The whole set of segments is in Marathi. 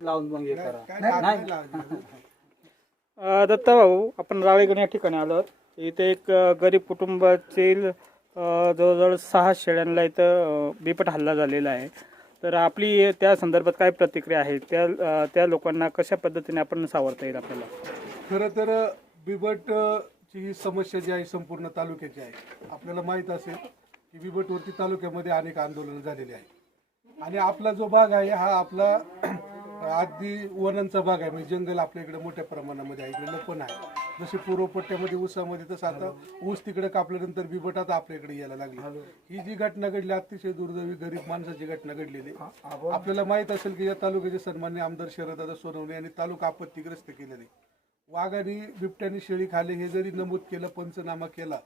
लावून मग हे करा. नाही. दत्ता भाऊ आपण राळेगण या ठिकाणी आलो. इथे एक गरीब कुटुंबातील जवळजवळ सहा शेळ्यांना इथं अ, बिबट हल्ला झालेला आहे. तर आपली त्या संदर्भात काय प्रतिक्रिया आहे? त्या त्या लोकांना कशा पद्धतीने आपण सावरता येईल आपल्याला? खरं तर बिबट ची ही समस्या जी आहे संपूर्ण तालुक्याची आहे. आपल्याला माहीत असेल की बिबटवरती तालुक्यामध्ये अनेक आंदोलन झालेले आहे आणि आपला जो भाग आहे हा आपला अगदी वनांचा भाग आहे. म्हणजे जंगल आपल्या इकडे मोठ्या प्रमाणामध्ये आहे. इकडे लपण आहे जसे पूर्व पट्ट्यामध्ये ऊसामध्ये तसं आता ऊस तिकडे कापल्यानंतर बिबट आता आपल्या इकडे यायला लागली. ही जी घटना घडली अतिशय दुर्दैवी गरीब माणसाची घटना घडलेली आपल्याला माहीत असेल की या तालुक्याचे सन्मान्य आमदार शरददादा सोनवणे यांनी तालुका आपत्तीग्रस्त केलेले वाघाने बिबट्याने शेळी खाल्ले. हे जरी नमूद केलं पंचनामा केला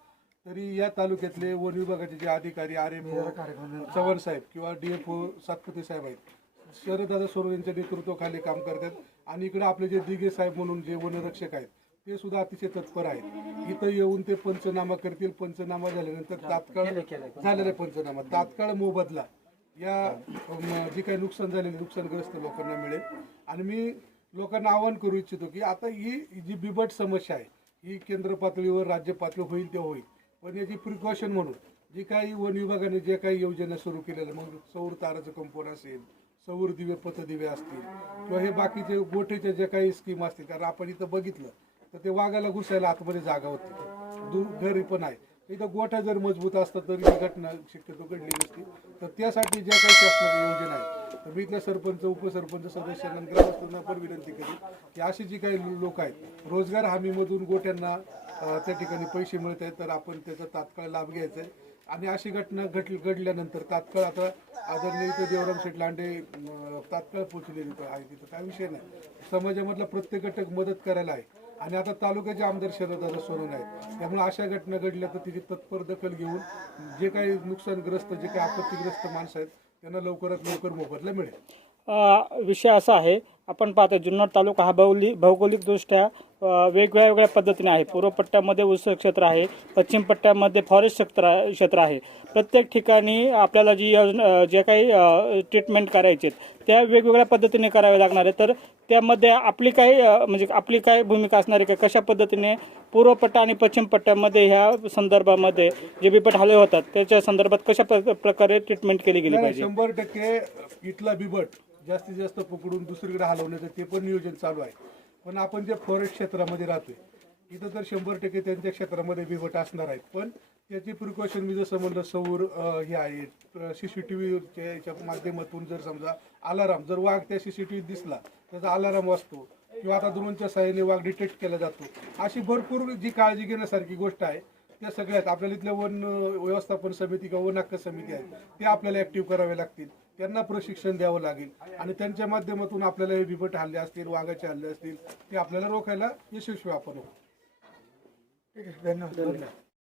तरी या तालुक्यातले वन विभागाचे जे अधिकारी आर एफ चव्हाण साहेब किंवा डीएफओ सातपुते साहेब आहेत शरददादा सोनवणे यांच्या नेतृत्वाखाली काम करतात. आणि इकडे आपले जे दिघे साहेब म्हणून जे वनरक्षक आहेत ते सुद्धा अतिशय तत्पर आहेत. इथं येऊन ते पंचनामा करतील. पंचनामा झाल्यानंतर तात्काळ झालेला पंचनामा. तात्काळ मोबदला या जी काही नुकसान झालेले नुकसानग्रस्त लोकांना मिळेल. आणि मी लोकांना आवाहन करू इच्छितो की आता ही जी बिबट समस्या आहे ही केंद्र पातळीवर राज्य पातळीवर होईल ते होईल. पण याची प्रिकॉशन म्हणून जी काही वन विभागाने जे काही योजना सुरू केलेल्या मग सौर ताराचं कंपाऊंड असेल सौर दिवे पथदिवे असतील किंवा हे बाकीचे गोठेच्या ज्या काही स्कीम असतील कारण आपण इथं बघितलं तर ते वाघाला घुसायला आतमध्ये जागा होती. दूर घरी पण आहे. इथं गोठा जर मजबूत असतात तर ही घटना शक्यतो घडली नसती तर त्यासाठी ज्या काही शासनाच्या योजना आहेत तर मी इथल्या सरपंच उपसरपंच सदस्यांना ग्रामस्थांना पण विनंती करेन की अशी जी काही लोक आहेत रोजगार हमीमधून गोठ्यांना त्या ठिकाणी पैसे मिळत आहेत तर आपण त्याचा तात्काळ लाभ घ्यायचा आहे. आणि अशी घटना घड घडल्यानंतर तात्काळ आता आदरणीय इथं देवराम शेठ लांडे तात्काळ पोचले तिथं आहे तिथं काय विषय नाही. समाजामधला प्रत्येक घटक मदत करायला आहे. आणि आता तालुक्याचे आमदार शरददादा सोनवणे आहेत त्यामुळे अशा घटना घडल्या तर तिची तत्पर दखल घेऊन जे काही नुकसानग्रस्त जे काही आपत्तीग्रस्त माणसं आहेत त्यांना लवकरात लवकर मोबदला मिळेल. विषय असा आहे आपण पाहतो जुन्नर तालुका हा भौगोलिक भौगोलिकदृष्ट्या वेगवेगळ्या पद्धतीने आहे. पूर्व पट्ट्यामध्ये ऊस क्षेत्र आहे पश्चिम पट्ट्यामध्ये फॉरेस्ट क्षेत्र क्षेत्र आहे. प्रत्येक ठिकाणी आपल्याला जी योजना जे काही ट्रीटमेंट करायचे त्या वेगवेगळ्या पद्धतीने करावे लागणार आहे तर त्यामध्ये आपली काही म्हणजे आपली काय भूमिका असणार आहे का? कशा पद्धतीने पूर्व पट्टा आणि पश्चिम पट्ट्यामध्ये ह्या संदर्भामध्ये जे बिपट हल्ले होतात त्याच्या संदर्भात कशा प्र- प्रकारे ट्रीटमेंट केली गेली पाहिजे? शंभर टक्के इथला बिबट जास्तीत जास्त पकडून दुसरीकडे हलवण्याचं ते पण नियोजन चालू आहे. पण आपण जे फॉरेस्ट क्षेत्रामध्ये राहतोय इथं तर शंभर टक्के त्यांच्या क्षेत्रामध्ये बिघट असणार आहेत. पण त्याची प्रिकॉशन मी जसं म्हणलं सौर हे आहे सी सी टी याच्या माध्यमातून जर समजा अलाराम जर वाघ त्या सी सी टी व्हीत दिसला त्याचा अलाराम वाचतो किंवा आता ड्रोनच्या सहाय्याने वाघ डिटेक्ट केला जातो. अशी भरपूर जी काळजी घेण्यासारखी गोष्ट आहे. त्या सगळ्यात आपल्याला इथल्या वन व्यवस्थापन समिती किंवा वन हक्क समिती आहेत ते आपल्याला ऍक्टिव्ह करावे लागतील. त्यांना प्रशिक्षण द्यावं लागेल. आणि त्यांच्या माध्यमातून आपल्याला हे बिबट हल्ले असतील वाघाचे हल्ले असतील ते आपल्याला रोखायला यशस्वी आपण होऊ. ठीक आहे. धन्यवाद.